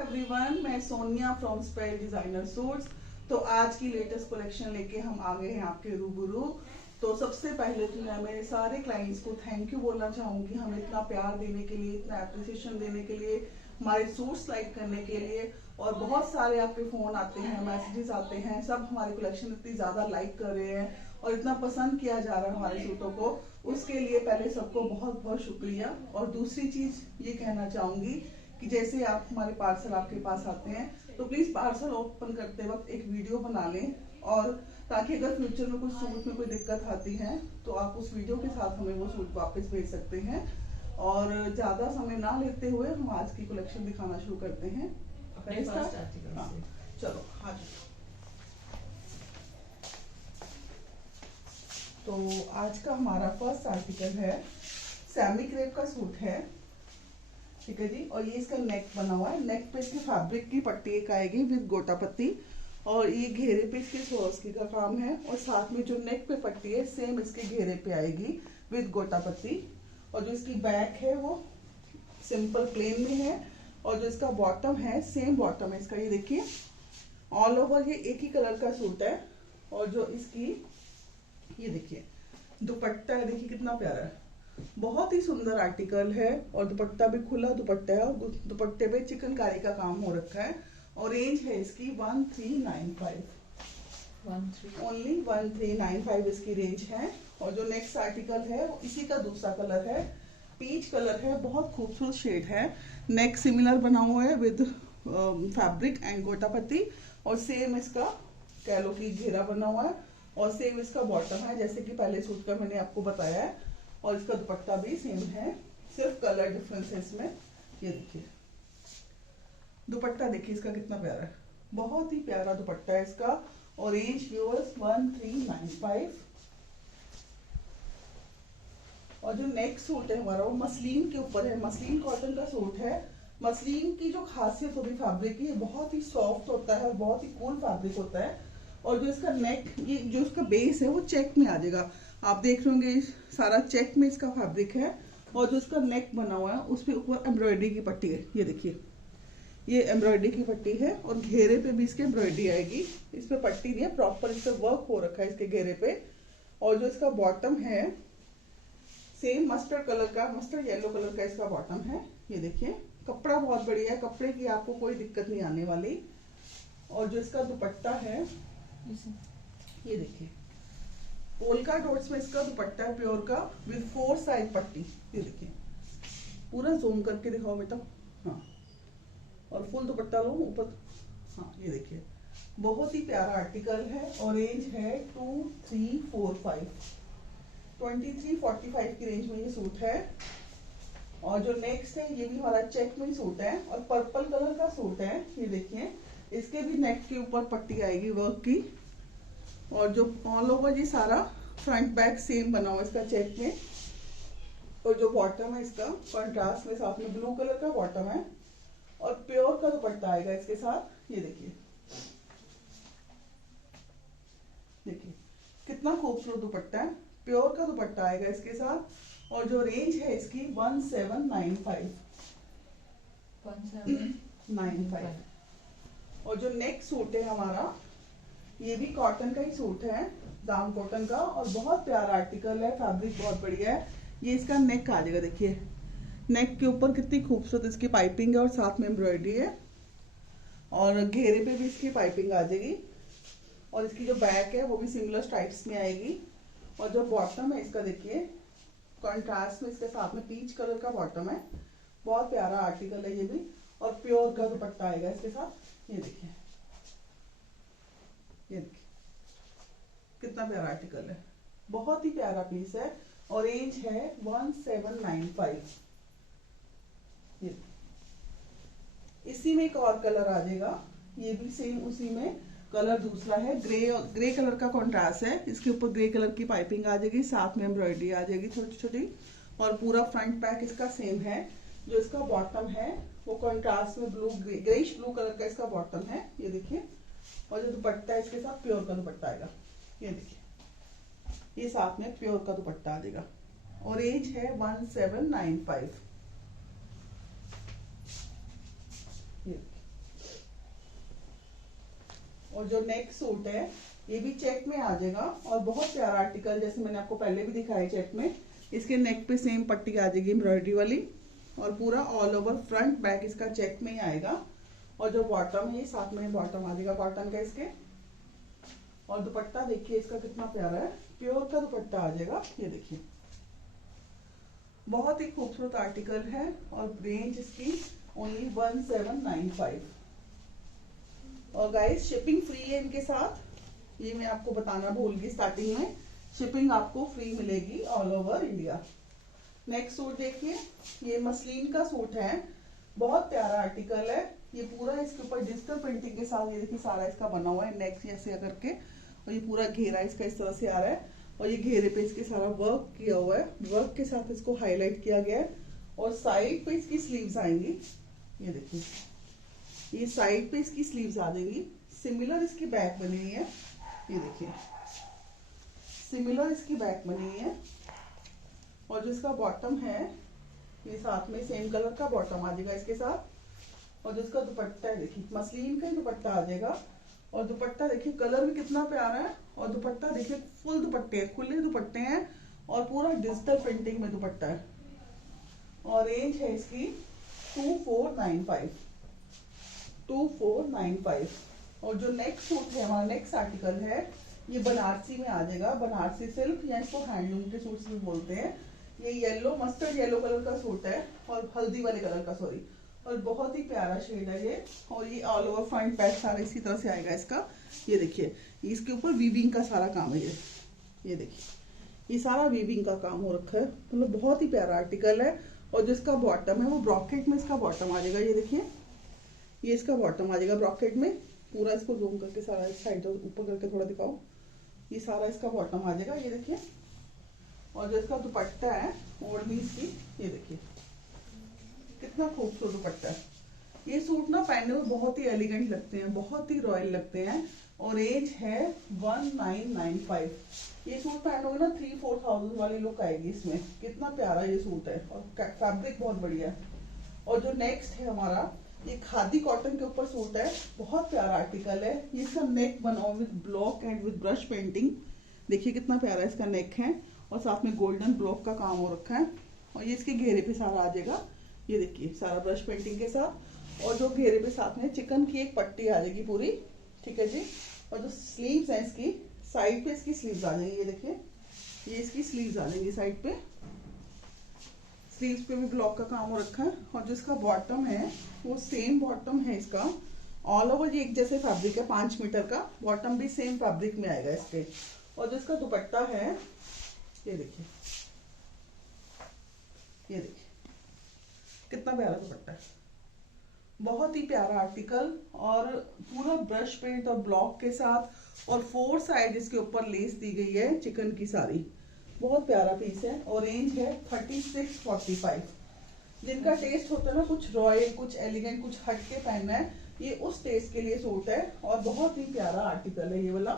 Everyone, मैं Sonia from spell designer suits. तो आज की लेटेस्ट कलेक्शन लेके हम आ गए हैं आपके रूबरू। तो सबसे पहले तो मैं मेरे सारे क्लाइंट्स को थैंक यू बोलना चाहूंगी, हमें इतना प्यार देने के लिए, इतना अप्रिसिएशन देने के लिए, हमारे सूट्स लाइक करने के लिए। और बहुत सारे आपके फोन आते हैं, मैसेजेस आते हैं, सब हमारी कलेक्शन इतनी ज्यादा लाइक कर रहे हैं और इतना पसंद किया जा रहा है हमारे सूटों को। उसके लिए पहले सबको बहुत बहुत शुक्रिया। और दूसरी चीज ये कहना चाहूंगी कि जैसे आप हमारे पार्सल आपके पास आते हैं तो प्लीज पार्सल ओपन करते वक्त एक वीडियो बना लें, और ताकि अगर फ्यूचर में कुछ सूट में कोई दिक्कत आती है तो आप उस वीडियो के साथ हमें वो सूट वापस भेज सकते हैं। और ज्यादा समय ना लेते हुए हम आज की कलेक्शन दिखाना शुरू करते हैं। हाँ, चलो हाँ जी। तो आज का हमारा फर्स्ट आर्टिकल है, सैमी क्रेप का सूट है, ठीक है जी। और ये इसका नेक बना हुआ है, नेक पे इसकी फैब्रिक की पट्टी एक आएगी विद गोटा पत्ती, और ये घेरे पे इसके स्वस्की का काम है। और साथ में जो नेक पे पट्टी है सेम इसके घेरे पे आएगी विद गोटा पत्ती। और जो इसकी बैक है वो सिंपल प्लेन में है, और जो इसका बॉटम है सेम बॉटम है इसका। ये देखिए ऑल ओवर ये एक ही कलर का सूट है। और जो इसकी ये देखिए दुपट्टा है, देखिए कितना प्यारा है, बहुत ही सुंदर आर्टिकल है। और दुपट्टा भी खुला दुपट्टा है, और दुपट्टे पे चिकनकारी का काम हो रखा है। और रेंज है इसकी 1395, ओनली 1395 इसकी रेंज है। और जो नेक्स्ट आर्टिकल है वो इसी का दूसरा कलर है, पीच कलर है, बहुत खूबसूरत शेड है। नेक सिमिलर बना हुआ है विद फैब्रिक एंड गोटा पत्ती, और सेम इसका कह लो कि घेरा बना हुआ है, और सेम इसका बॉटम है जैसे कि पहले सूट का मैंने आपको बताया है। और इसका दुपट्टा भी सेम है, सिर्फ कलर डिफरेंस है इसमें। ये देखिए दुपट्टा, देखिए इसका कितना प्यारा है, बहुत ही प्यारा दुपट्टा है इसका। और रेंज व्यूअर्स 1395। और जो नेक्स्ट सूट है हमारा वो मसलिन के ऊपर है, मसलिन कॉटन का सूट है। मसलिन की जो खासियत होती है फैब्रिक की, बहुत ही सॉफ्ट होता है, बहुत ही कूल फैब्रिक होता है। और जो इसका नेक, ये जो इसका बेस है वो चेक में आ जाएगा, आप देख रहे होंगे सारा चेक में इसका फैब्रिक है। और जो इसका नेक बना हुआ है उस पे ऊपर एम्ब्रॉयडरी की पट्टी है, ये देखिए ये एम्ब्रॉयडरी की पट्टी है। और घेरे पे भी इसके एम्ब्रॉयडरी आएगी, इस पे पट्टी नहीं है, प्रॉपर इस पे वर्क हो रखा है इसके घेरे पे। और जो इसका बॉटम है सेम मस्टर्ड कलर का, मस्टर्ड येलो कलर का इसका बॉटम है। ये देखिए कपड़ा बहुत बढ़िया है, कपड़े की आपको कोई दिक्कत नहीं आने वाली। और जो इसका दुपट्टा है ये देखिए पोल्का डॉट्स में इसका दुपट्टा है प्योर का विद 4 साइड पट्टी। ये देखिए पूरा जूम करके दिखाओ बेटा, हाँ, और फुल दुपट्टा लो ऊपर, हाँ ये देखिए बहुत ही प्यारा आर्टिकल है। और रेंज है 2345, 2345 की रेंज में ये सूट है। और जो नेक्स्ट है ये भी हमारा चेक में सूट है, और पर्पल कलर का सूट है। ये देखिए इसके भी नेक के ऊपर पट्टी आएगी वर्क की। और जो ऑल ओवर ये सारा फ्रंट बैक सेम बना हुआ इसका चेक में। और जो बॉटम है इसका कंट्रास्ट में साथ में ब्लू कलर का बॉटम है, और प्योर का दुपट्टा आएगा इसके साथ। ये देखिए देखिए कितना खूबसूरत दुपट्टा है, प्योर का दुपट्टा आएगा इसके साथ। और जो रेंज है इसकी 1795, 1795। और जो नेक्स्ट सूट है हमारा ये भी कॉटन का ही सूट है, दाम कॉटन का, और बहुत प्यारा आर्टिकल है, फैब्रिक बहुत बढ़िया है। ये इसका नेक आ जाएगा, देखिए नेक के ऊपर कितनी खूबसूरत इसकी पाइपिंग है, और साथ में एम्ब्रॉयडरी है। और घेरे पे भी इसकी पाइपिंग आ जाएगी। और इसकी जो बैक है वो भी सिमिलर स्ट्राइप्स में आएगी। और जो बॉटम है इसका देखिए कॉन्ट्रास्ट में इसके साथ में पीच कलर का बॉटम है, बहुत प्यारा आर्टिकल है ये भी। और प्योर का दुपट्टा आएगा इसके साथ। ये देखिए ये देखिए कितना प्यारा आर्टिकल है, बहुत ही प्यारा पीस है। और रेंज है 1795। ये इसी में एक और कलर आ जाएगा, ये भी सेम उसी में कलर दूसरा है, ग्रे कलर का कॉन्ट्रास्ट है, इसके ऊपर ग्रे कलर की पाइपिंग आ जाएगी, साथ में एम्ब्रॉयडरी आ जाएगी छोटी छोटी। और पूरा फ्रंट बैक इसका सेम है। जो इसका बॉटम है वो कॉन्ट्रास्ट में ब्लू ग्रेइश ब्लू कलर का इसका बॉटम है, ये देखिए। और जो दुपट्टा है इसके साथ प्योर का दुपट्टा आएगा, ये देखिए ये साथ में प्योर का दुपट्टा आ जाएगा। और एज है 1795। और जो नेक्स्ट सूट है ये भी चेक में आ जाएगा और बहुत प्यारा आर्टिकल, जैसे मैंने आपको पहले भी दिखाया चेक में। इसके नेक पे सेम पट्टी आ जाएगी एम्ब्रॉयडरी वाली और पूरा ऑल ओवर फ्रंट बैक इसका चेक में ही आएगा। और जो बॉटम है साथ में बॉटम आ जाएगा कॉटन का इसके। और दुपट्टा देखिए इसका कितना प्यारा है, प्योर का दुपट्टा आ जाएगा। ये देखिए बहुत ही खूबसूरत आर्टिकल है और रेंज इसकी ओनली 1795। और गाइस शिपिंग फ्री है इनके साथ, ये मैं आपको बताना भूल गई स्टार्टिंग में, शिपिंग आपको फ्री मिलेगी all over India. Next suit देखिए, ये मसलिन का सूट है, बहुत प्यारा आर्टिकल है। ये पूरा इसके ऊपर डिजिटल प्रिंटिंग के साथ ये देखिए सारा इसका बना हुआ है नेक जैसे करके, और ये पूरा घेरा इसका इस तरह से आ रहा है और ये घेरे पे इसके सारा वर्क किया हुआ है, वर्क के साथ इसको हाईलाइट किया गया है। और साइड पे इसकी स्लीव्स आएंगी, ये देखिए ये साइड पे इसकी स्लीव्स आ जाएंगी। सिमिलर इसकी बैक बनी हुई है, ये देखिए सिमिलर इसकी बैक बनी हुई है। और जो इसका बॉटम है ये साथ में सेम कलर का बॉटम आ जाएगा इसके साथ। और जो इसका दुपट्टा है देखिए मसलिन का दुपट्टा आ जाएगा। और दुपट्टा देखिए कलर भी कितना प्यारा है और दुपट्टा देखिए फुल दुपट्टे हैं, खुले दुपट्टे हैं और पूरा डिजिटल प्रिंटिंग में दुपट्टा है। और रेंज है इसकी 2495। और जो नेक्स्ट सूट है हमारा नेक्स्ट आर्टिकल है ये बनारसी में आ जाएगा, बनारसी सिल्क या इसको हैंडलूम के सूट भी बोलते हैं। ये येलो मस्टर्ड येलो कलर का सूट है और हल्दी वाले कलर का सॉरी, और बहुत ही प्यारा शेड है ये। और ये ऑल ओवर फ्रंट बैक सारा इसी तरह से आएगा इसका। ये देखिए इसके ऊपर वीविंग का सारा काम है, ये देखिए ये सारा वीविंग का काम हो रखा है, मतलब बहुत ही प्यारा आर्टिकल है। और जो इसका बॉटम है वो ब्रॉकेट में इसका बॉटम आ जाएगा, ये देखिए ये इसका बॉटम आ जाएगा ब्रॉकेट में। पूरा इसको जूम करके सारा इस साइड ऊपर करके थोड़ा दिखाओ, ये सारा इसका बॉटम आ जाएगा, ये देखिए। और जो इसका दुपट्टा है ओढ़नी इसकी, ये देखिए कितना खूबसूरत दुपट्टा है। ये सूट ना पहनने में बहुत ही एलिगेंट लगते हैं, बहुत ही रॉयल लगते हैं। और रेंज है 1995। ये सूट पहनोगे ना 3-4 वाली लुक आएगी इसमें, कितना प्यारा ये सूट है और फैब्रिक बहुत बढ़िया है। और जो नेक्स्ट है हमारा ये खादी कॉटन के ऊपर सूट है, बहुत प्यारा आर्टिकल है। ये इसका नेक बना हुआ with block and with brush painting, देखिए कितना प्यारा इसका नेक है और साथ में गोल्डन ब्लॉक का काम हो रखा है। और ये इसके घेरे पे सारा आ जाएगा, ये देखिए सारा ब्रश पेंटिंग के साथ। और जो घेरे पे साथ में चिकन की एक पट्टी आ जाएगी पूरी, ठीक है जी। और जो स्लीव्स है इसकी साइड पे इसकी स्लीव्स आ जाएंगी, ये देखिए ये इसकी स्लीव्स आ जाएंगी साइड पे, स्लीव्स पे भी ब्लॉक का काम हो रखा है। और जो इसका बॉटम है वो सेम बॉटम है इसका, ऑल ओवर ये एक जैसे फैब्रिक है, 5 मीटर का बॉटम भी सेम फैब्रिक में आएगा इसके। और जो इसका दुपट्टा है ये देखिए, ये देखिए कितना प्यारा दुपट्टा है, बहुत ही प्यारा आर्टिकल। और पूरा ब्रश पेंट और ब्लॉक के साथ और 4 साइड इसके ऊपर लेस दी गई है चिकन की सारी, बहुत प्यारा पीस है। और रेंज है 3645। जिनका टेस्ट होता है ना कुछ रॉयल कुछ एलिगेंट कुछ हट के पहनना है, ये उस टेस्ट के लिए सूट है और बहुत ही प्यारा आर्टिकल है ये वाला।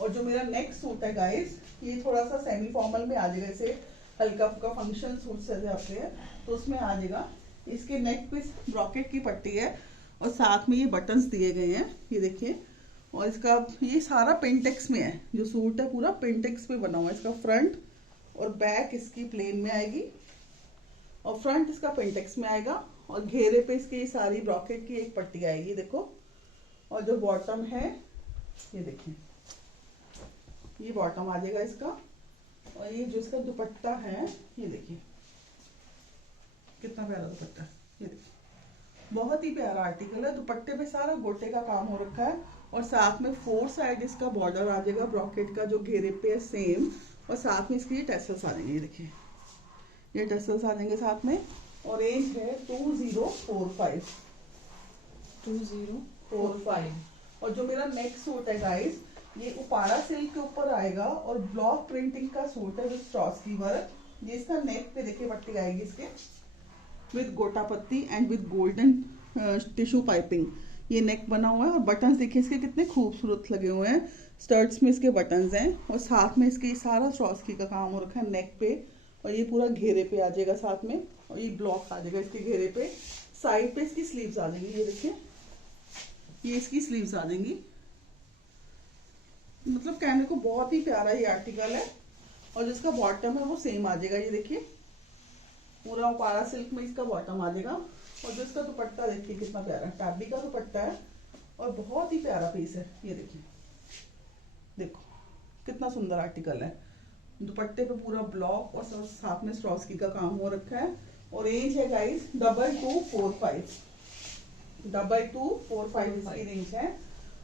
और जो मेरा नेक्स्ट सूट है गाइस, ये थोड़ा सा सेमी फॉर्मल में आ जाएगा, इसे हल्का फुल्का फंक्शन सूट से जाते हैं तो उसमें आ जाएगा। इसके नेक पे ब्रॉकेट की पट्टी है और साथ में ये बटन्स दिए गए हैं, ये देखिए। और इसका ये सारा पेंटेक्स में है, जो सूट है पूरा पेंटेक्स पे बना हुआ है। इसका फ्रंट और बैक इसकी प्लेन में आएगी और फ्रंट इसका पेंटेक्स में आएगा। और घेरे पे इसकी ये सारी ब्रॉकेट की एक पट्टी आएगी देखो। और जो बॉटम है ये देखिए, ये बॉटम आ जाएगा इसका। और ये जो इसका दुपट्टा है ये देखिए कितना प्यारा दुपट्टा है, ये देखिए बहुत ही प्यारा आर्टिकल है। दुपट्टे पे सारा गोटे का काम हो रखा है और साथ में 4 साइड इसका बॉर्डर आ जाएगा ब्रॉकेट का जो घेरे पे है सेम। और साथ में इसके ये टैसल्स आ जाएंगे, ये देखिए ये टैसल्स आ जाएंगे साथ में। और रेंज है 2045। 2045। और जो मेरा नेक्स्ट सूट है गाइस, ये उपाड़ा सिल्क के ऊपर आएगा और ब्लॉक प्रिंटिंग का सूट है विद स्ट्रॉस की वर्क। ये इसका नेक पे देखिए पट्टी आएगी इसके विद गोटा पत्ती and with golden tissue piping. ये नेक बना हुआ है और बटन्स देखिए इसके कितने खूबसूरत लगे हुए हैं, स्टर्ट्स में इसके बटन्स हैं। और साथ में इसके सारा स्ट्रॉस की का काम हो रखा है नेक पे। और ये पूरा घेरे पे आ जाएगा साथ में। और ये ब्लॉक आ जाएगा इसके घेरे पे, साइड पे इसकी स्लीव्स आ जाएंगी, ये देखिए ये इसकी स्लीव्स आ जाएंगी। मतलब कहने को बहुत ही प्यारा ये आर्टिकल है। और जिसका बॉटम है वो सेम आ जाएगा, ये देखिए पूरा उपाड़ा सिल्क में इसका बॉटम आ जाएगा। और जो इसका दुपट्टा देखिए कितना प्यारा टैबी का दुपट्टा है और बहुत ही प्यारा पीस है। ये देखिए, देखो कितना सुंदर आर्टिकल है। दुपट्टे पे पूरा ब्लॉक और साथ में स्ट्रॉस्की का काम हो रखा है। और रेंज है गाइस 2245, 2245 इसकी रेंज है।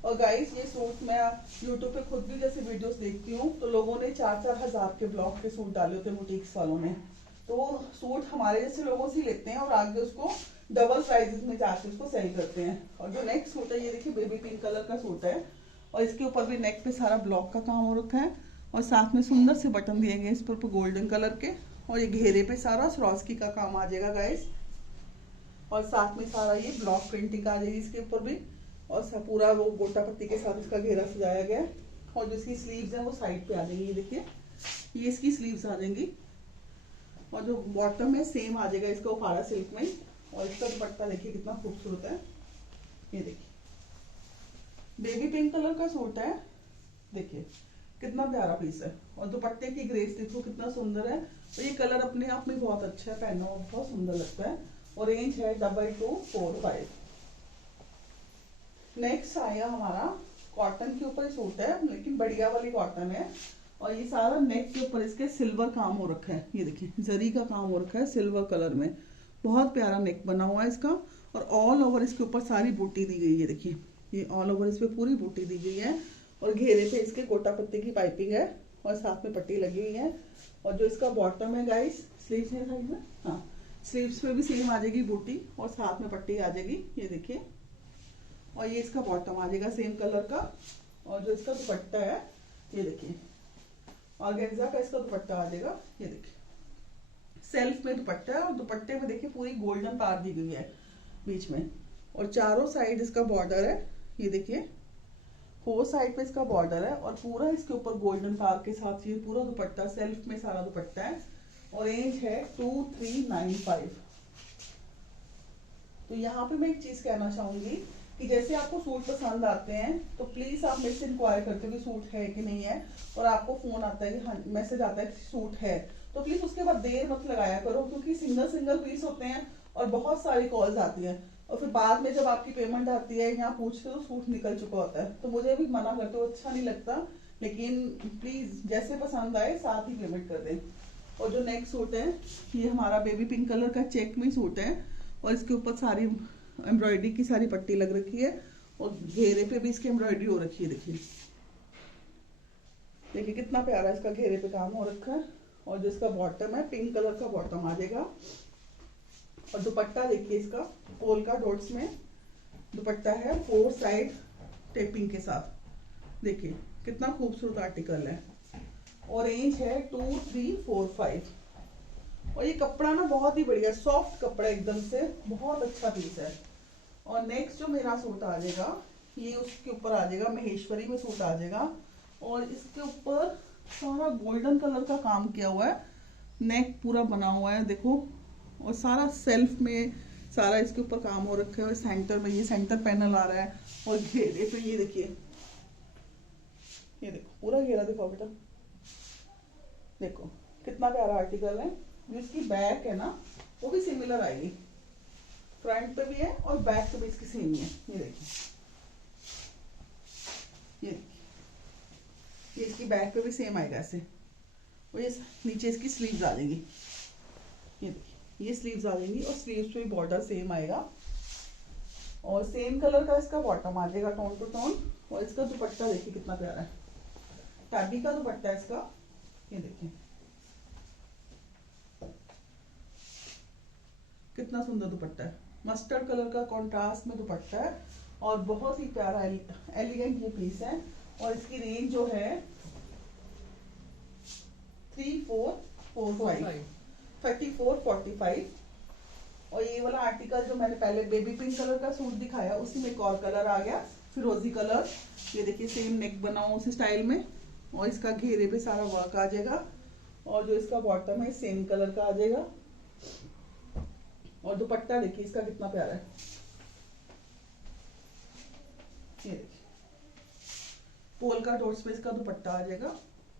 और गाइस ये सूट मैं यूट्यूब पे खुद भी जैसे वीडियोस देखती हूँ तो लोगों ने 4-4 हजार के ब्लॉक के सूट डाले होते हैं बुटीक्स वालों ने। तो वो सूट हमारे जैसे लोगों से लेते हैं और आगे उसको डबल प्राइजेस में जाके उसको सेल करते हैं। और जो नेक्स्ट सूट है ये देखिए बेबी पिंक कलर का सूट है और इसके ऊपर भी नेक पे सारा ब्लॉक का काम हो रखा है और साथ में सुंदर से बटन दिए गए इस पर गोल्डन कलर के। और ये घेरे पे सारा स्वराजकी का काम आ जाएगा गाइस। और साथ में सारा ये ब्लॉक प्रिंटिंग आ जाएगी इसके ऊपर भी। और सब पूरा वो गोटा पत्ती के साथ इसका घेरा सजाया गया। और जो इसकी स्लीव्स है वो साइड पे आ जाएंगी, ये देखिए ये इसकी स्लीव्स आ जाएंगी। और जो बॉटम है सेम आ जाएगा इसका उपाड़ा सिल्क में। और इसका दुपट्टा देखिए कितना खूबसूरत है, ये देखिए बेबी पिंक कलर का सूट है, देखिए कितना प्यारा पीस है। और दुपट्टे की ग्रेस देखो कितना सुंदर है। तो ये कलर अपने आप में बहुत अच्छा है, पहनना बहुत सुंदर लगता है। और रेंज है 2245। नेक्स्ट आया हमारा कॉटन के ऊपर सूट है लेकिन बढ़िया वाली कॉटन है। और ये सारा नेक के ऊपर इसके सिल्वर काम हो रखा है, ये देखिए जरी का काम हो रखा है सिल्वर कलर में। बहुत प्यारा नेक बना हुआ है इसका। और ऑल ओवर इसके ऊपर सारी बूटी दी गई है, देखिए ये ऑल ओवर इस पे पूरी बूटी दी गई है। और घेरे पे इसके गोटा पत्ती की पाइपिंग है और साथ में पट्टी लगी हुई है। और जो इसका बॉटम है गाइस स्लीव्स है साइड में, हाँ स्लीव्स पे भी सेम आ जाएगी बूटी और साथ में पट्टी आ जाएगी, ये देखिए। और ये इसका बॉटम आ जाएगा सेम कलर का। और जो इसका दुपट्टा है ये देखिए ऑर्गेन्जा का इसका दुपट्टा आ जाएगा, ये देखिए सेल्फ में दुपट्टा है। और दुपट्टे में देखिए पूरी गोल्डन तार दी गई है बीच में। और चारों साइड इसका बॉर्डर है, ये देखिए 4 साइड पे इसका बॉर्डर है। और पूरा इसके ऊपर गोल्डन तार के साथ ये पूरा दुपट्टा सेल्फ में सारा दुपट्टा है। और रेंज है 2395। तो यहाँ पे मैं एक चीज कहना चाहूंगी कि जैसे आपको सूट पसंद आते हैं तो प्लीज आप मेरे से इंक्वायर करते हो कि सूट है कि नहीं है। और आपको फोन आता है कि हाँ मैसेज आता है कि सूट है, तो प्लीज उसके बाद देर मत लगाया करो क्योंकि सिंगल सिंगल पीस होते हैं और बहुत सारी कॉल्स आती हैं। और फिर बाद में जब आपकी पेमेंट आती है यहाँ पूछते हो तो सूट निकल चुका होता है, तो मुझे भी मना करते हो अच्छा नहीं लगता। लेकिन प्लीज जैसे पसंद आए साथ ही पेमेंट कर दें। और जो नेक्स्ट सूट है ये हमारा बेबी पिंक कलर का चेक में सूट है और इसके ऊपर सारी एम्ब्रॉयडरी की सारी पट्टी लग रखी है और घेरे पे भी इसकी एम्ब्रॉयडरी हो रखी है, देखिए देखिए कितना प्यारा इसका घेरे पे काम हो रखा है। और जो इसका बॉटम है पिंक कलर का बॉटम आ जाएगा। और दुपट्टा देखिए इसका पोल्का डॉट्स में दुपट्टा है 4 साइड टेपिंग के साथ, देखिए कितना खूबसूरत आर्टिकल है। और रेंज है 2345। और ये कपड़ा ना बहुत ही बढ़िया सॉफ्ट कपड़ा एकदम से बहुत अच्छा पीस है। और नेक्स्ट जो मेरा सूट आ जाएगा ये उसके ऊपर आ जाएगा महेश्वरी में सूट आ जाएगा। और इसके ऊपर सारा गोल्डन कलर का काम किया हुआ है, नेक पूरा बना हुआ है देखो। और सारा सेल्फ में सारा इसके ऊपर काम हो रखा है। और सेंटर में ये सेंटर पैनल आ रहा है। और घेरे पे ये देखिए, ये देखो पूरा घेरा दिखाओ बेटा, देखो कितना प्यारा आर्टिकल है। इसकी बैक है ना वो भी सिमिलर आएगी, फ्रंट पे भी है और बैक पे भी इसकी सेम ही है, ये देखिए ये इसकी बैक पे भी सेम आएगा ऐसे। और ये नीचे इसकी स्लीव्स आ जाएंगी, ये देखिए ये स्लीव्स आ जाएंगी और स्लीव्स पे भी बॉर्डर सेम आएगा। और सेम कलर का इसका बॉटम आ जाएगा टोन टू टोन। और इसका दुपट्टा देखिए कितना प्यारा है, टैबी का दुपट्टा है इसका, ये देखिए कितना सुंदर दुपट्टा है। मस्टर्ड कलर का कॉन्ट्रास्ट में दुपट्टा है और बहुत ही प्यारा एलिगेंट ये पीस है। और इसकी रेंज जो है 3445। और ये वाला आर्टिकल जो मैंने पहले बेबी पिंक कलर का सूट दिखाया उसी में एक और कलर आ गया फिरोजी कलर, ये देखिए सेम नेक बना हुआ उसी स्टाइल में। और इसका घेरे पे सारा वर्क आ जाएगा। और जो इसका बॉटम है सेम कलर का आ जाएगा। और दुपट्टा देखिए इसका कितना प्यारा है, ये देखिए पोलका डॉट्स पे इसका दुपट्टा आ जाएगा।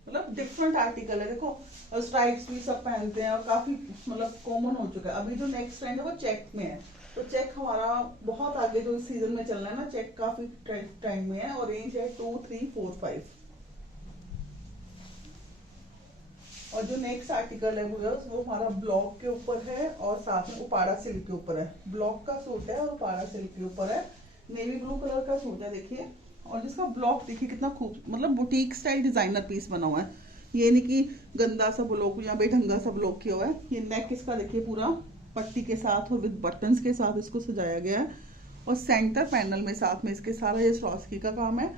मतलब डिफरेंट आर्टिकल है, देखो स्ट्राइप्स भी सब पहनते हैं और काफी मतलब कॉमन हो चुका है। अभी जो नेक्स्ट ट्रेंड है वो चेक में है, तो चेक हमारा बहुत आगे जो इस सीजन में चलना है ना, चेक काफी ट्रेंड में है। और रेंज है 2, 3, 4, 5। और जो नेक्स्ट आर्टिकल है वो हमारा ब्लॉक के ऊपर है और साथ में उपाड़ा सिल्क के ऊपर है। ब्लॉक का सूट है और उपाड़ा सिल्क के ऊपर है, नेवी ब्लू कलर का सूट है देखिए। और जिसका ब्लॉक देखिए कितना खूब, मतलब बुटीक स्टाइल डिजाइनर पीस बना हुआ है। ये नहीं कि गंदा सा ब्लॉक या बेढंगा सा ब्लॉक किया हुआ है। ये नेक इसका देखिए पूरा पट्टी के साथ और विद बटन्स के साथ इसको सजाया गया है। और सेंटर पैनल में साथ में इसके सारा ये स्वरास्की का काम है।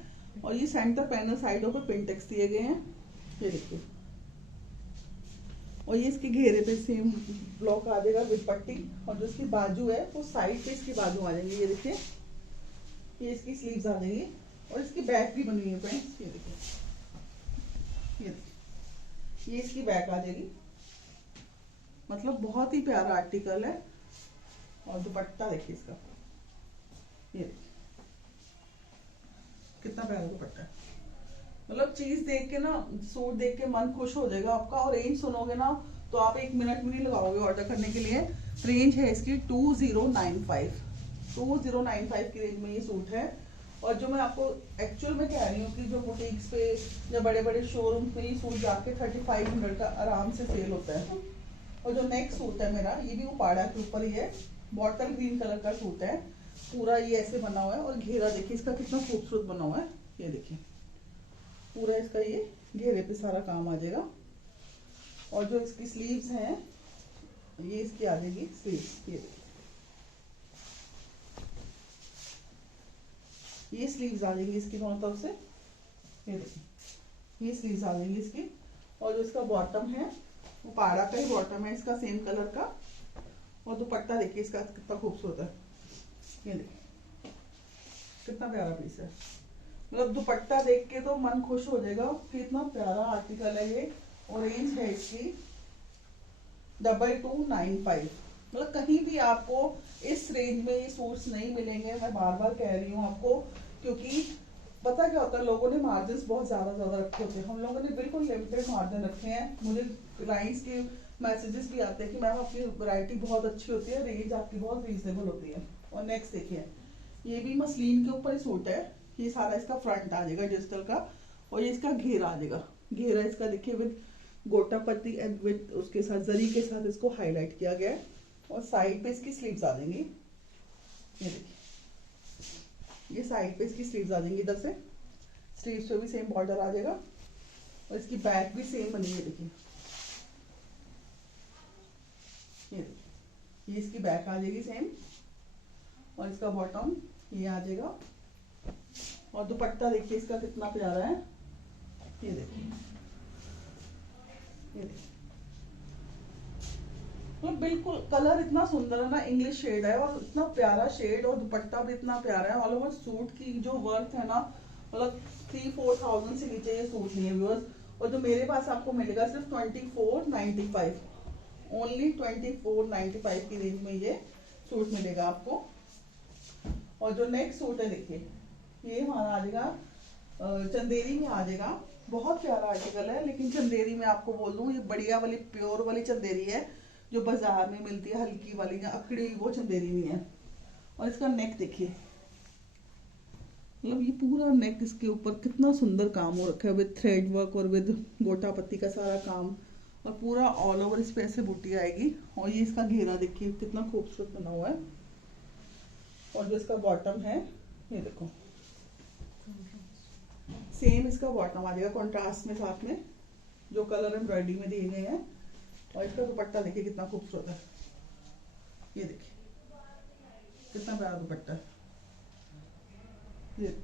और ये सेंटर पैनल साइडों पे पिंटेक्स दिए गए हैं, ये देखिए। और ये इसके घेरे पे सेम ब्लॉक आ जाएगा विद पट्टी। और जो इसकी बाजू है वो साइड पे इसकी बाजू आ जाएंगी, ये देखिए। ये इसकी स्लीव्स आ जाएंगी और इसकी बैक भी बनी हुई है फ्रेंड्स, ये देखिए। ये देखिए ये इसकी बैक आ जाएगी। मतलब बहुत ही प्यारा आर्टिकल है। और दुपट्टा देखिए इसका, ये देखिए कितना प्यारा दुपट्टा है। मतलब चीज देख के ना, सूट देख के मन खुश हो जाएगा आपका। और रेंज सुनोगे ना तो आप 1 मिनट भी नहीं लगाओगे ऑर्डर करने के लिए। रेंज है इसकी 2095 की रेंज में ये सूट है। और जो मैं आपको एक्चुअल में कह रही हूँ कि जो बुटीक्स पे या बड़े बड़े शोरूम पे ये सूट जाके 3500 का आराम से सेल होता है। और जो नेक्स्ट सूट है मेरा, ये भी उपाड़ा के ऊपर ही है। बॉटल ग्रीन कलर का सूट है, पूरा ये ऐसे बना हुआ है। और घेरा देखिए इसका कितना खूबसूरत बना हुआ है, ये देखिए। पूरा इसका ये घेरे पे सारा काम आ जाएगा। और जो इसकी स्लीव्स हैं, ये इसकी आ जाएगी स्लीव्स, ये देखिए। ये स्लीव्स आ जाएंगी इसकी दोनों तरफ से, ये देखिए। ये स्लीव्स आ जाएंगी इसकी। और जो इसका बॉटम है वो पाड़ा का ही बॉटम है इसका, सेम कलर का। और दुपट्टा देखिए इसका कितना खूबसूरत है, ये देखिए कितना प्यारा पीस है। मतलब दुपट्टा देख के तो मन खुश हो जाएगा कि इतना प्यारा आर्टिकल है ये। और रेंज है इसकी 2295। मतलब कहीं भी आपको इस रेंज में ये सूट्स नहीं मिलेंगे, मैं बार बार कह रही हूँ आपको। क्योंकि पता क्या होता है, लोगों ने मार्जिन बहुत ज्यादा रखे होते हैं, हम लोगों ने बिल्कुल लिमिटेड मार्जिन रखे हैं। मुझे क्लाइंट्स के मैसेजेस भी आते हैं कि मैम आपकी वैरायटी बहुत अच्छी होती है, रेंज आपकी बहुत रीजनेबल होती है। और नेक्स्ट देखिए, ये भी मसलिन के ऊपर सूट है। ये सारा इसका फ्रंट आ जाएगा डिजिटल का। और ये इसका घेरा आ जाएगा। घेरा इसका देखिए विद गोटा पत्ती एंड विद उसके साथ जरी के साथ इसको हाईलाइट किया गया है। और साइड पे इसकी स्लीव्स आ जाएंगी, ये देखिए। ये साइड पे इसकी स्लीव्स आ जाएंगी, इधर से स्लीव्स पे भी सेम बॉर्डर आ जाएगा। और इसकी बैक भी सेम बनी है, देखिए। ये देखिए, ये इसकी बैक आ जाएगी सेम। और इसका बॉटम ये आ जाएगा। और दुपट्टा देखिए इसका कितना प्यारा है, ये देखिए। ये देखिए मतलब बिल्कुल कलर इतना सुंदर है ना, इंग्लिश शेड है और इतना प्यारा शेड। और दुपट्टा भी इतना प्यारा है। ऑल ओवर सूट की जो वर्थ है ना, मतलब 3-4 से नीचे ये सूट नहीं है व्यूअर्स। और जो मेरे पास आपको मिलेगा सिर्फ 2495, ओनली 2495 की रेंज में ये सूट मिलेगा आपको। और जो नेक्स्ट सूट है देखिए, ये हमारा आ जाएगा चंदेरी में आ जाएगा। बहुत प्यारा आर्टिकल है, लेकिन चंदेरी में आपको बोल दूं, ये बढ़िया वाली प्योर वाली चंदेरी है जो बाजार में मिलती है, हल्की वाली या अकड़ी, वो चंदेरी नहीं है। और इसका नेक देखिए, मतलब ये पूरा नेक इसके ऊपर कितना सुंदर काम हो रखा है विद थ्रेड वर्क और विद गोटा पत्ती का सारा काम। और पूरा ऑल ओवर इस पे ऐसे बूटी आएगी। और ये इसका घेरा देखिए कितना खूबसूरत बना हुआ है। और जो इसका बॉटम है, ये देखो सेम इसका बॉटम आ जाएगा कॉन्ट्रास्ट में, साथ में जो कलर एम्ब्रॉयडरी में दिए गए हैं। और इसका दुपट्टा देखिए कितना खूबसूरत है, ये देखिए कितना प्यारा दुपट्टा है। ये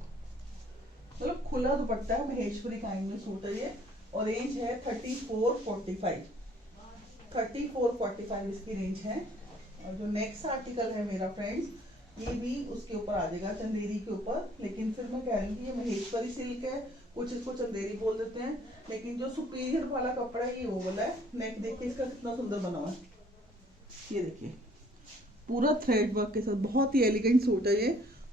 मतलब खुला दुपट्टा है, महेश्वरी काइंड में सूट है ये। और रेंज है 3445 इसकी रेंज है। और जो नेक्स्ट आर्टिकल है मेरा फ्रेंड्स, ये भी उसके ऊपर आ जाएगा चंदेरी के ऊपर। लेकिन फिर मैं कह रही हूँ कि ये महेश्वरी सिल्क है, कुछ इसको चंदेरी बोल देते हैं, लेकिन जो सुपीरियर वाला कपड़ा है ये वो वाला है। नेक देखिए इसका कितना सुंदर बना हुआ है, ये देखिए पूरा थ्रेड वर्क के साथ, बहुत ही एलिगेंट सूट है ये।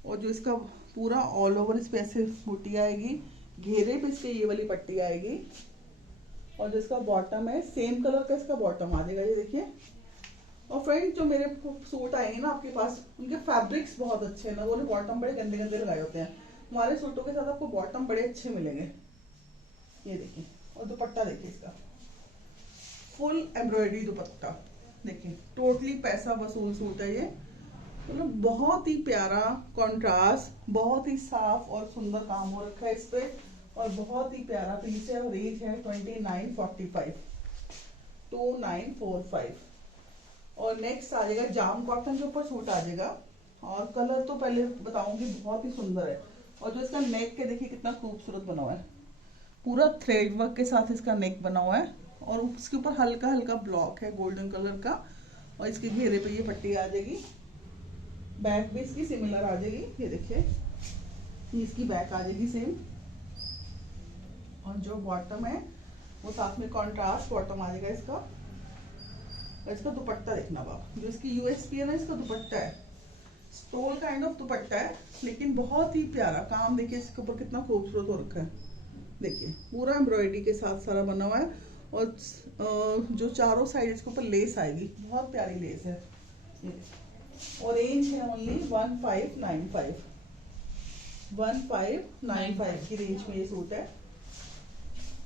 और जो इसका पूरा ऑल ओवर इस पे ऐसे बूटी आएगी, घेरे पे इसके ये वाली पट्टी आएगी। और जो इसका बॉटम है सेम कलर का इसका बॉटम आ जाएगा, ये देखिए। और फ्रेंड जो मेरे सूट आएंगे ना आपके पास, उनके फैब्रिक्स बहुत अच्छे हैं ना, वो बॉटम बड़े गंदे गंदे लगाए होते हैं। हमारे सूटों के साथ आपको बॉटम बड़े अच्छे मिलेंगे, ये देखिए। और दुपट्टा देखिए इसका, फुल एम्ब्रॉयडरी दुपट्टा देखिए। टोटली पैसा वसूल सूट है ये, मतलब बहुत ही प्यारा कॉन्ट्रास्ट, बहुत ही साफ और सुंदर काम हो रखा है इस पे, और बहुत ही प्यारा पीस है। और रेंज है 2945, 2945। और नेक्स्ट आ जाएगा जाम कॉटन के ऊपर सूट आ जाएगा। और कलर तो पहले बताऊंगी, बहुत ही सुंदर है। और जो इसका नेक के देखिए कितना खूबसूरत बना हुआ है, पूरा थ्रेड वर्क के साथ इसका नेक बना हुआ है। और उसके ऊपर हल्का हल्का ब्लॉक है गोल्डन कलर का, और इसके घेरे पे ये पट्टी आ जाएगी। बैक भी इसकी सिमिलर आ जाएगी, ये देखिए, ये इसकी बैक आ जाएगी सेम। और जो बॉटम है वो साथ में कॉन्ट्रास्ट बॉटम आ जाएगा इसका। इसका दुपट्टा देखना बाप, जो इसकी यूएसपी है ना, इसका दुपट्टा है स्टोल काइंड ऑफ दुपट्टा है, लेकिन बहुत ही प्यारा काम। देखिए इसके ऊपर कितना खूबसूरत हो रखा है, देखिए पूरा एम्ब्रॉयडरी के साथ सारा बना हुआ है। और जो चारों साइड इसके ऊपर लेस आएगी, बहुत प्यारी लेस है। और रेंज है ओनली 1595, 1595 की रेंज में ये सूट है।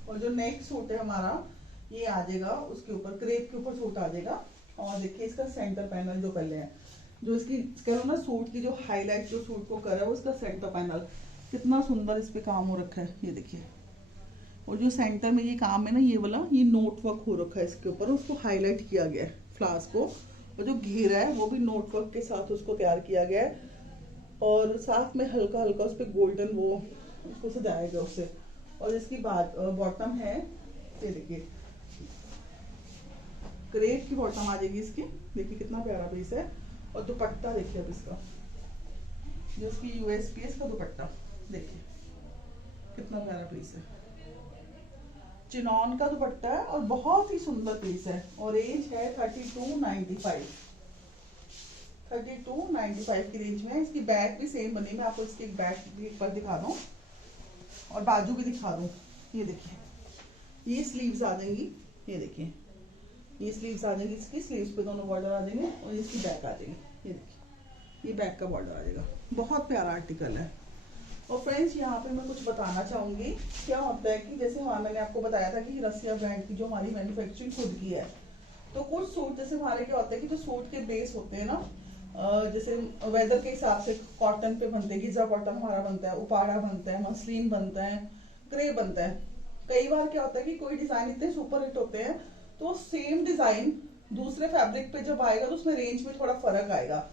और जो नेक्स्ट सूट है हमारा, ये आ जाएगा उसके ऊपर क्रेप के ऊपर सूट आ जाएगा। और देखिए इसका सेंटर पैनल जो पहले है, जो इसकी करो ना सूट की जो हाईलाइट जो सूट को कर रहा है, वो इसका सेंटर पैनल कितना सुंदर इस पे काम हो रखा है, ये देखिए। और जो सेंटर में ये काम है ना, ये वाला ये नोट वर्क हो रखा है इसके ऊपर, उसको हाईलाइट किया गया है फ्लावर्स को। और जो घेरा है वो भी नोट वर्क के साथ उसको तैयार किया गया है। और साथ में हल्का हल्का उस पर गोल्डन वो उसको सजाया गया उससे। और इसकी बॉटम है, ये देखिए क्रेप की बॉटम आ जाएगी इसकी, देखिए कितना प्यारा पीस है। और दुपट्टा देखिए अब इसका, जो इसकी यूएसपी है इसका दुपट्टा देखिए कितना प्यारा पीस है। चिनॉन का दुपट्टा है और बहुत ही सुंदर पीस है। और रेंज है 3295, 3295 की रेंज में। इसकी बैक भी सेम बनी, मैं आपको इसकी बैक भी एक बार दिखा दूं और बाजू भी दिखा दूं। ये देखिए ये स्लीव्स आ जाएंगी, ये देखिए ये स्लीव्स आ जाएंगी, इसकी स्लीव्स पे दोनों बॉर्डर आ जाएंगे। और इसकी बैक आ जाएगी, ये देखिए ये बैक का बॉर्डर आ जाएगा। बहुत प्यारा आर्टिकल है। और फ्रेंड्स यहाँ पे मैं कुछ बताना चाहूंगी। क्या होता है कि जैसे मैंने आपको बताया था कि रसिया ब्रांड की जो हमारी मैन्युफैक्चरिंग खुद की है, तो कुछ सूट जैसे हमारे क्या होता है कि जो सूट के बेस होते हैं ना, जैसे वेदर के हिसाब से कॉटन पे बनते हैं, गिजा कॉटन हमारा बनता है, उपाड़ा बनता है, मसलिन बनता है, क्रेप बनता है। कई बार क्या होता है कि कोई डिजाइन इतने सुपर हिट होते हैं, तो सेम डिजाइन दूसरे फैब्रिक पे जब आएगा तो उसमें रेंज में थोड़ा फर्क आएगा।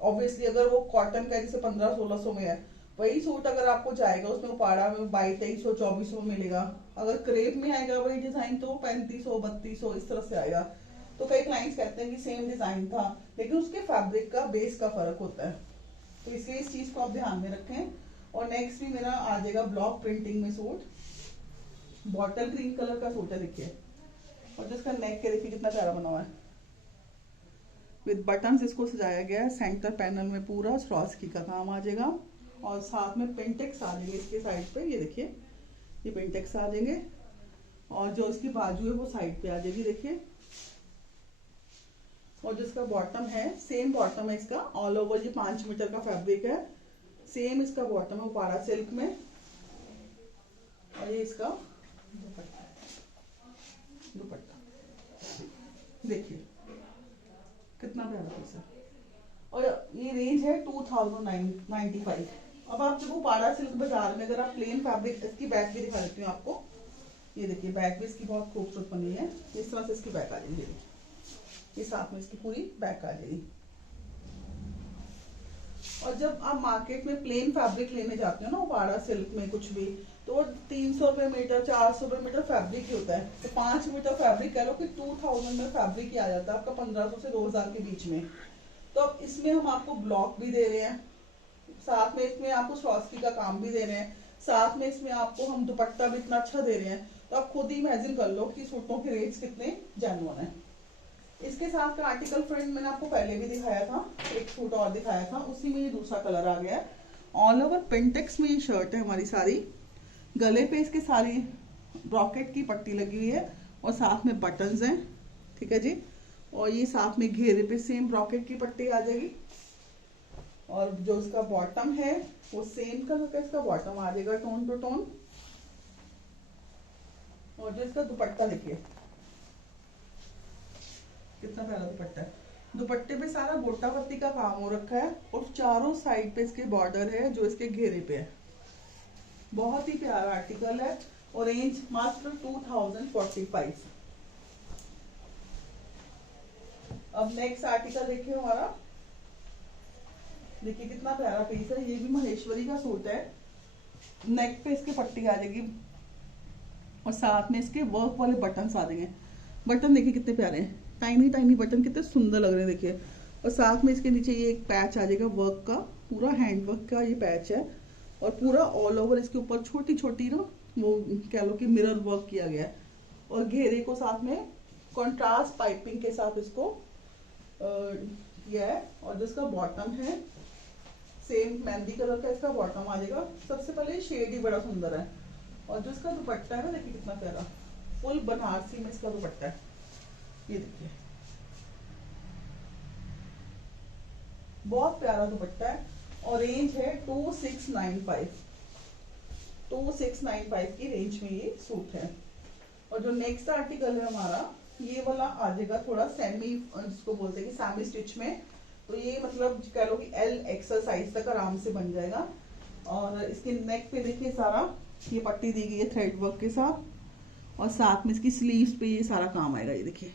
ऑब्वियसली अगर वो कॉटन का जैसे 1500-1600 में है, वही सूट अगर आपको जाएगा उसमें उपाड़ा में 2200-2400 मिलेगा। अगर क्रेप में आएगा वही डिजाइन तो 3500-3200 इस तरह से आएगा। तो कई क्लाइंट्स कहते हैं कि सेम डिजाइन था, लेकिन उसके फैब्रिक का बेस का फर्क होता है, तो इसलिए इस चीज को आप ध्यान में रखें। और नेक्स्ट भी मेरा आ जाएगा ब्लॉक प्रिंटिंग में सूट, बॉटल ग्रीन कलर का सूट है देखिए। और जिसका नेक के देखिए कितना प्यारा बना हुआ है, विद बटन्स इसको सजाया गया है। सेंटर पैनल में पूरा स्वरास्की का काम आ जाएगा। और साथ में पिंटेक्स आ जाएंगे इसके साइड पे, ये देखिए ये पिंटेक्स आ जाएंगे। और जो इसकी बाजू है वो साइड पे आ जाएगी देखिए। और जो इसका बॉटम है सेम बॉटम है इसका, ऑल ओवर ये 5 मीटर का फैब्रिक है, सेम इसका बॉटम है उपाड़ा सिल्क में। और ये इसका दुपट्टा देखिए कितना प्यारा पीस है। और ये रेंज है 2095। अब आप जब उपाड़ा सिल्क बाजार में अगर आप प्लेन फैब्रिक, इसकी बैक भी दिखा देती हूँ आपको, ये देखिए बैक भी इसकी बहुत खूबसूरत बनी है। इस तरह से इसकी बैक आ जाएगी, ये साथ में इसकी पूरी बैक आ जाएगी। और जब आप मार्केट में प्लेन फैब्रिक लेने जाते हो ना उपाड़ा सिल्क में कुछ भी, तो 300 रुपए मीटर 400 रुपए मीटर फैब्रिक ही होता है। तो 5 मीटर फैब्रिक कह लो कि 2000 में फैब्रिक ही आ जाता है आपका 1500 से 2000 के बीच में। तो अब इसमें हम आपको ब्लॉक भी दे रहे हैं, साथ में इसमें आपको स्वरास्की का काम भी दे रहे हैं, साथ में इसमें आपको हम दुपट्टा भी इतना अच्छा दे रहे हैं। तो आप खुद ही इमेजिन कर लो कि सूटों के रेट्स कितने जेन्युइन है। इसके साथ का आर्टिकल फ्रेंड मैंने आपको पहले भी दिखाया था, एक सूट और दिखाया था, उसी में ये दूसरा कलर आ गया है। ऑल ओवर पेंटेक्स में ये शर्ट है हमारी सारी। गले पे इसके सारी ब्रॉकेट की पट्टी लगी हुई है और साथ में बटन्स हैं, ठीक है जी। और ये साथ में घेरे पे सेम ब्रॉकेट की पट्टी आ जाएगी। और जो इसका बॉटम है वो सेम कलर का इसका बॉटम आ जाएगा, टोन टू टोन। और जो इसका दुपट्टा देखिए कितना प्यारा दुपट्टा है। दुपट्टे पे सारा गोटा पत्ती का काम हो रखा है और चारों साइड पे इसके बॉर्डर है जो इसके घेरे पे है। बहुत ही प्यारा आर्टिकल है और रेंज मात्र 2045। अब नेक्स्ट आर्टिकल देखिए हमारा, देखिए कितना प्यारा पीस है। ये भी महेश्वरी का सूट है। नेक पे इसके पट्टी आ जाएगी और साथ में इसके वर्क वाले बटन आ जाएंगे। बटन देखिए कितने प्यारे हैं, टाइनी टाइनी बटन, कितने सुंदर लग रहे हैं देखिए। और साथ में इसके नीचे ये एक पैच आ जाएगा वर्क का, पूरा हैंड वर्क का ये पैच है। और पूरा ऑल ओवर इसके ऊपर छोटी छोटी ना वो कह लो कि मिरर वर्क किया गया है। और घेरे को साथ में कॉन्ट्रास्ट पाइपिंग के साथ इसको किया है। और जो इसका बॉटम है सेम मेहंदी कलर का इसका बॉटम आ जाएगा। सबसे पहले शेड ही बड़ा सुंदर है। और जो इसका दुपट्टा है ना देखिए कितना प्यारा, फुल बनारसी में इसका दुपट्टा है। ये देखिए बहुत प्यारा दुपट्टा है और रेंज है 2695। 2695 की रेंज में ये सूट है। और जो नेक्स्ट आर्टिकल है हमारा, ये वाला आ जाएगा थोड़ा सेमी, जिसको बोलते हैं कि सेमी स्टिच में। तो ये मतलब कह लो कि एल एक्सल साइज तक आराम से बन जाएगा। और इसके नेक पे देखिए सारा ये पट्टी दी गई है थ्रेड वर्क के साथ। और साथ में इसकी स्लीव्स पे ये सारा काम आएगा। ये देखिए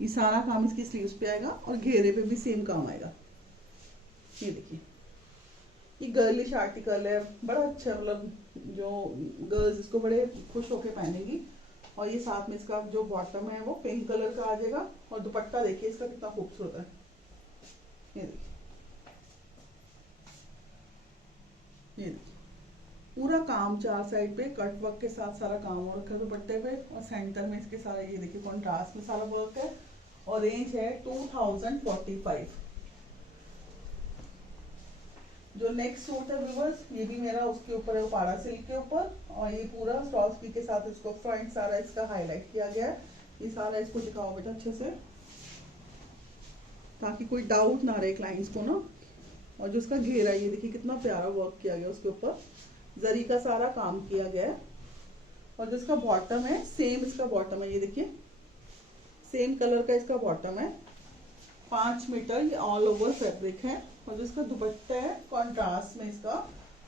ये सारा काम इसकी स्लीव्स पे आएगा और घेरे पे भी सेम काम आएगा। ये देखिए ये गर्लिश आर्टिकल है, बड़ा अच्छा, मतलब जो गर्ल्स इसको बड़े खुश होके पहनेगी। और ये साथ में इसका जो बॉटम है वो पिंक कलर का आ जाएगा। और दुपट्टा देखिए इसका कितना खूबसूरत है। ये देखिए ये देखिए पूरा काम चार साइड पे कट वर्क के साथ सारा काम हो रखा है दुपट्टे पे। और सेंटर में इसके सारा ये देखिए कॉन्ट्रास्ट में सारा वर्क है। और रेंज है 2045। जो नेक्स्ट सूट है व्यूअर्स, ये भी मेरा उसके ऊपर है, उपाड़ा सिल्क के ऊपर। और ये पूरा स्टॉल्स के साथ इसको फ्रंट सारा इसका हाईलाइट किया गया है। ये सारा इसको दिखाओ बेटा अच्छे से, ताकि कोई डाउट ना रहे क्लाइंट्स को ना। और जो इसका घेरा ये देखिए कितना प्यारा वर्क किया गया, उसके ऊपर जरी का सारा काम किया गया है। और जो इसका बॉटम है सेम इसका बॉटम है, ये देखिए सेम कलर का इसका बॉटम है। 5 मीटर ये ऑल ओवर फैब्रिक है। और जो इसका दुपट्टा है कॉन्ट्रास्ट में इसका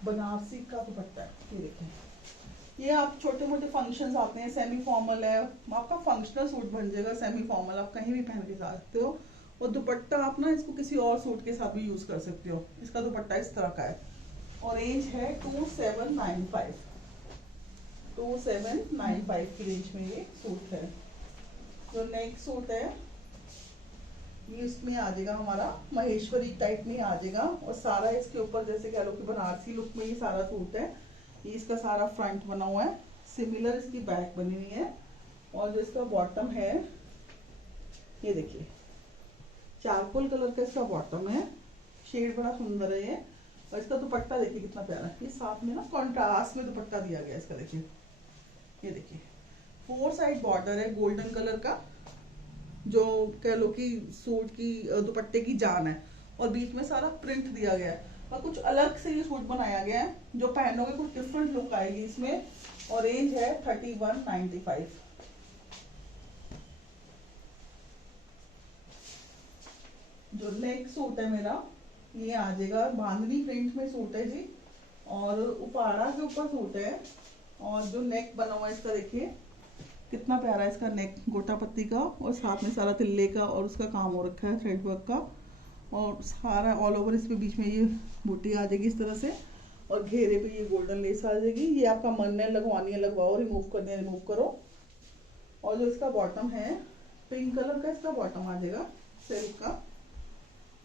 बनारसी का दुपट्टा है। ये देखिए ये आप छोटे मोटे फंक्शंस आते हैं, सेमी फॉर्मल है, आपका फंक्शनल सूट बन जाएगा। सेमी फॉर्मल आप कहीं भी पहन के जा सकते हो। और दुपट्टा आप ना इसको किसी और सूट के साथ भी यूज कर सकते हो। इसका दुपट्टा इस तरह का है। और रेंज है 2795। 2795 की रेंज में ये सूट है। जो नेक्स्ट सूट है ये इसमें आ जाएगा हमारा महेश्वरी टाइप में आ जाएगा। और सारा इसके ऊपर जैसे कह लो कि बनारसी लुक में ये सारा सूट है। ये इसका सारा फ्रंट बना हुआ है, सिमिलर इसकी बैक बनी हुई है। और जो इसका बॉटम है ये देखिए चारकोल कलर का इसका बॉटम है, शेड बड़ा सुंदर है ये। और इसका दुपट्टा देखिए कितना प्यारा है। ये साथ में ना कॉन्ट्रास्ट में दुपट्टा दिया गया इसका, देखिए ये देखिए 4 साइड बॉर्डर है गोल्डन कलर का, जो कह लो कि सूट की दुपट्टे की जान है। और बीच में सारा प्रिंट दिया गया है और कुछ अलग से ये सूट बनाया गया है। जो पहनोगे कुछ डिफरेंट लुक आएगी इसमें। और रेंज है 3195। जो नेक्स्ट सूट है मेरा ये आ जाएगा बांधनी प्रिंट में सूट है जी। और उपाड़ा के ऊपर सूट है। और जो नेक बना हुआ है इसका देखिए कितना प्यारा है इसका नेक, गोटा पत्ती का। और साथ में सारा तिल्ले का और उसका काम हो रखा है थ्रेड वर्क का। और सारा ऑल ओवर इस पे बीच में ये बूटी आ जाएगी इस तरह से। और घेरे पे ये गोल्डन लेस आ जाएगी। ये आपका मन है लगवानी है लगवाओ, रिमूव करनी है रिमूव करो। और जो इसका बॉटम है पिंक कलर का इसका बॉटम आ जाएगा सिल्क का।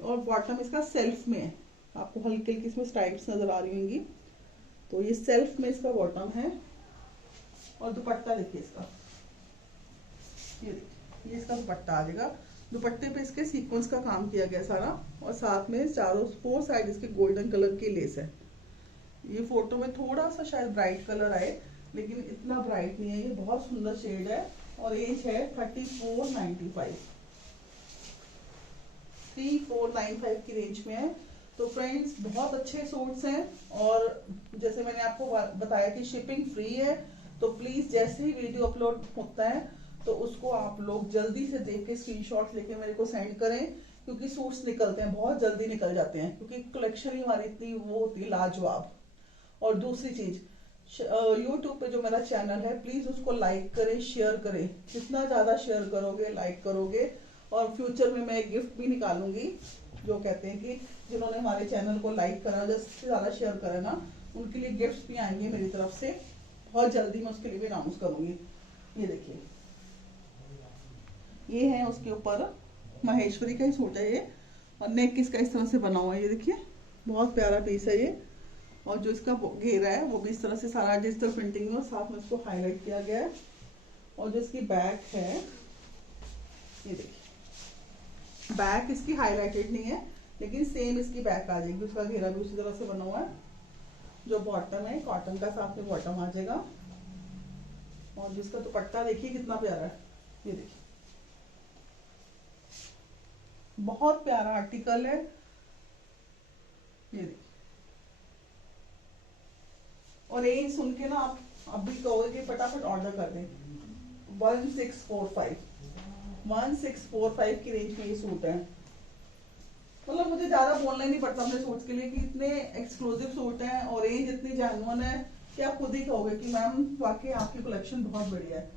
और बॉटम इसका सेल्फ में है, आपको हल्की हल्की इसमें स्ट्राइप्स नजर आ रही होंगी। तो ये सेल्फ में इसका बॉटम है। और दुपट्टा देखिए इसका, ये इसका दुपट्टा आ जाएगा। दुपट्टे पे इसके सीक्वेंस का काम किया गया सारा, और साथ में चारों 4 साइड इसके गोल्डन कलर की लेस है। ये फोटो में थोड़ा सा शायद ब्राइट कलर आए, लेकिन इतना ब्राइट नहीं है, ये बहुत सुंदर शेड है। और एज है 3495, 3495 की रेंज में है। तो फ्रेंड्स बहुत अच्छे सूट्स हैं, और जैसे मैंने आपको बताया कि शिपिंग फ्री है। तो प्लीज जैसे ही वीडियो अपलोड होता है तो उसको आप लोग जल्दी से देख के स्क्रीनशॉट लेके मेरे को सेंड करें, क्योंकि सूट्स निकलते हैं, बहुत जल्दी निकल जाते हैं, क्योंकि कलेक्शन ही हमारी इतनी वो होती है लाजवाब। और दूसरी चीज, यूट्यूब पे जो मेरा चैनल है प्लीज उसको लाइक करें, शेयर करें। जितना ज्यादा शेयर करोगे, लाइक करोगे, और फ्यूचर में मैं एक गिफ्ट भी निकालूंगी। जो कहते हैं कि जिन्होंने हमारे चैनल को लाइक करा, जिससे ज्यादा शेयर करे ना, उनके लिए गिफ्ट भी आएंगे मेरी तरफ से। बहुत जल्दी मैं उसके लिए भी अनाउंस करूंगी। ये देखिए, ये है उसके ऊपर महेश्वरी का ही सूट है ये, और नेक इसका इस तरह से बना हुआ है। ये देखिए बहुत प्यारा पीस है ये, और जो इसका घेरा है वो भी इस तरह से सारा डिजिटल प्रिंटिंग में, और साथ में इसको हाईलाइट किया गया है। और जो इसकी बैक है, ये देखिए बैक इसकी हाईलाइटेड नहीं है, लेकिन सेम इसकी बैक आ जाएगी, उसका घेरा भी उसी तरह से बना हुआ है। जो बॉटम है कॉटन का, साथ में बॉटम आ जाएगा। और जिसका दुपट्टा देखिए कितना प्यारा है, ये देखिए बहुत प्यारा आर्टिकल है। ये देखिए, और ये सुन के ना आप अभी कहोगे कि फटाफट ऑर्डर कर दें। 1645 की रेंज में ये सूट है। मतलब मुझे ज्यादा बोलना ही नहीं पड़ता अपने सूट्स के लिए कि इतने एक्सक्लूसिव सूट हैं और रेंज इतनी जेन्युइन है कि आप खुद ही कहोगे कि मैम वाकई आपकी कलेक्शन बहुत बढ़िया है।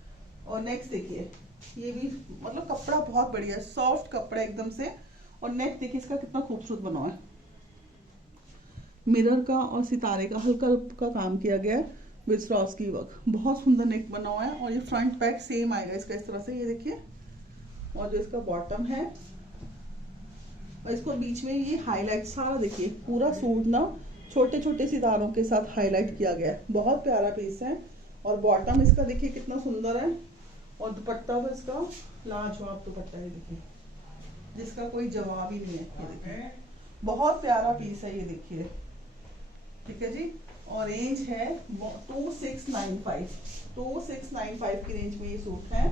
और नेक्स्ट देखिए, ये भी मतलब कपड़ा बहुत बढ़िया है, सॉफ्ट कपड़ा एकदम से। और नेक देखिए इसका कितना खूबसूरत बना हुआ है, मिरर का और सितारे का हल्का हल्का काम किया गया है विद स्वरोस्की वर्क। बहुत सुंदर नेक बना हुआ है, और ये फ्रंट बैक सेम आएगा इसका इस तरह से, ये देखिए। और जो इसका बॉटम है, और इसको बीच में ये हाईलाइट सारा देखिए, पूरा सूट ना छोटे छोटे सितारों के साथ हाईलाइट किया गया है। बहुत प्यारा पीस है। और बॉटम इसका देखिए कितना सुंदर है, और दुपट्टा तो इसका लाजवाब दुपट्टा है, देखिए जिसका कोई जवाब ही नहीं है। ये देखिए बहुत प्यारा पीस है, ये देखिए, ठीक है जी। और रेंज है 2695 की रेंज में ये सूट है।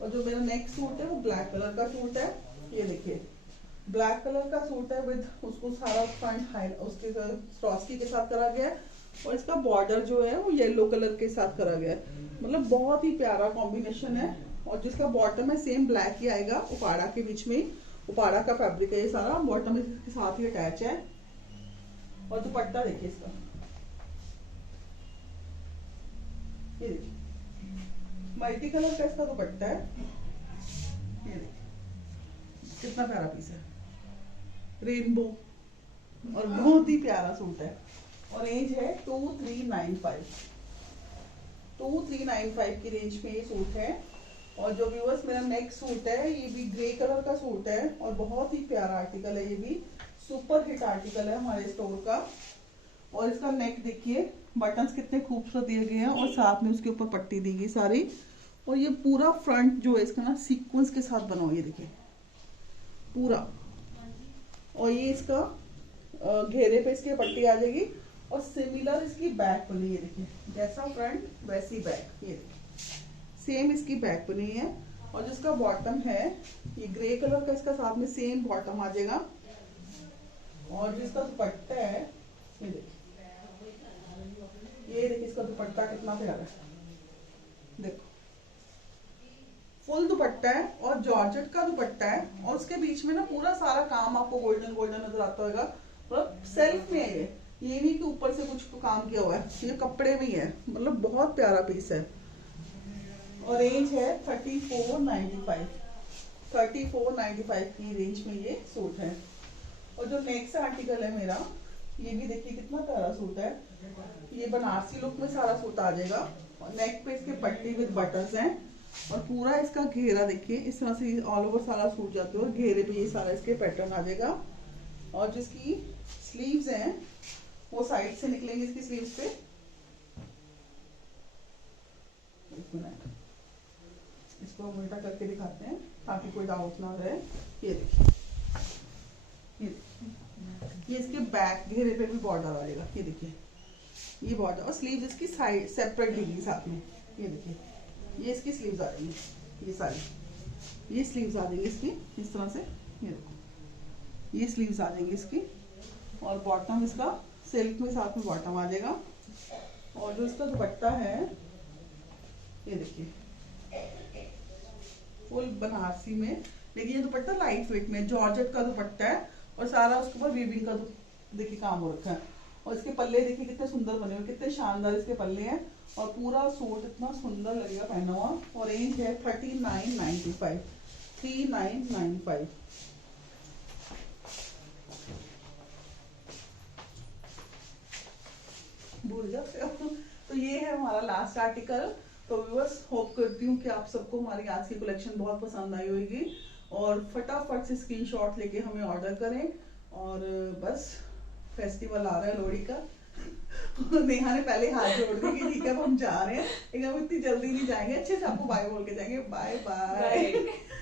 और जो मेरा नेक्स्ट सूट है वो ब्लैक कलर का सूट है। ये देखिए ब्लैक कलर का सूट है विद उसको सारा फ्रंट हाई उसके स्वरोस्की के साथ करा गया है, और इसका बॉर्डर जो है वो येलो कलर के साथ करा गया है। मतलब बहुत ही प्यारा कॉम्बिनेशन है। और जिसका बॉटम है सेम ब्लैक ही आएगा, उपाड़ा के बीच में, उपाड़ा का फैब्रिक है ये सारा, बॉटम इसके साथ ही अटैच है। और दुपट्टा देखिए इसका, ये देखिए मल्टी कलर का इसका दुपट्टा है। ये देखिए कितना प्यारा पीस है, रेनबो, और बहुत ही प्यारा सूट है। और रेंज है 2395 की रेंज में ये सूट है। और जो व्यूअर्स मेरा नेक्स्ट सूट है, ये भी ग्रे कलर का सूट है, और बहुत ही प्यारा आर्टिकल है, ये भी सुपर हिट आर्टिकल है हमारे स्टोर का। और इसका नेक देखिए, बटन्स कितने खूबसूरत दिए गए हैं, और साथ में उसके ऊपर पट्टी दी गई सारी। और ये पूरा फ्रंट जो है इसका ना सीक्वेंस के साथ बना हुआ, ये देखिए पूरा। और ये इसका घेरे पे इसके पट्टी आ जाएगी, और सिमिलर इसकी बैक बनी है, देखिए जैसा फ्रंट वैसी बैक, ये देखिए सेम इसकी बैक बनी है। और जिसका बॉटम है ये ग्रे कलर का, इसका साथ में सेम बॉटम आ जाएगा। और जिसका दुपट्टा है ये देखिए, ये देखिए इसका दुपट्टा कितना प्यारा है, देखो फुल दुपट्टा है, और जॉर्जेट का दुपट्टा है, और उसके बीच में ना पूरा सारा काम आपको गोल्डन गोल्डन नजर आता होगा। मतलब सेल्फ में है ये नहीं कि ऊपर से कुछ काम किया हुआ है, ये कपड़े में है। मतलब बहुत प्यारा पीस है। और रेंज है 3495 की रेंज में ये सूट है। और जो नेक्स्ट आर्टिकल है मेरा, ये भी देखिए कितना प्यारा सूट है। ये बनारसी लुक में सारा सूट आ जाएगा, और नेक पे इसके पट्टी विद बटन्स हैं, और पूरा इसका घेरा देखिए इस तरह से ऑल ओवर सारा सूट जाते हो, घेरे पे ये सारा इसके पैटर्न आ जाएगा। और जिसकी स्लीव्स हैं वो साइड से निकलेंगे इसकी स्लीव्स पे। एक मिनट, इसको हम उल्टा करके दिखाते हैं ताकि कोई डाउट ना रहे। ये देखिए, ये इसके बैक घेरे पे भी बॉर्डर आएगा। ये देखिए, ये बॉर्डर और स्लीव्स इसकी साइड सेपरेट देगी साथ में। ये देखिए, ये इसकी स्लीव्स आ जाएंगी, ये सारी ये स्लीव्स आ जाएंगी इसकी इस तरह से। ये देखो, ये स्लीव्स आ जाएंगी इसकी, और बॉटम इसका सिल्क में साथ में बॉटम आ जाएगा। और जो इसका दुपट्टा है, ये देखिए, फुल बनारसी में, लेकिन ये दुपट्टा लाइट वेट में जॉर्जेट का दुपट्टा है, और सारा उसके ऊपर वीविंग का देखिए काम हो रखा है। और इसके पल्ले देखिए कितने सुंदर बने हुए, कितने शानदार इसके पल्ले हैं, और पूरा सूट इतना सुंदर लगेगा पहना हुआ। और रेंज है 3995, 3995। भूल जाते हो। तो ये है हमारा लास्ट आर्टिकल। तो व्यूअर्स, होप करती हूँ कि आप सबको हमारी आज की कलेक्शन बहुत पसंद आई होगी, और फटाफट से स्क्रीनशॉट लेके हमें ऑर्डर करें। और बस फेस्टिवल आ रहा है लोहड़ी का। नेहा ने पहले हाथ जोड़ दी कि ठीक है अब हम जा रहे हैं, लेकिन हम इतनी जल्दी नहीं जाएंगे, अच्छे से आपको बाय बोल के जाएंगे। Bye bye.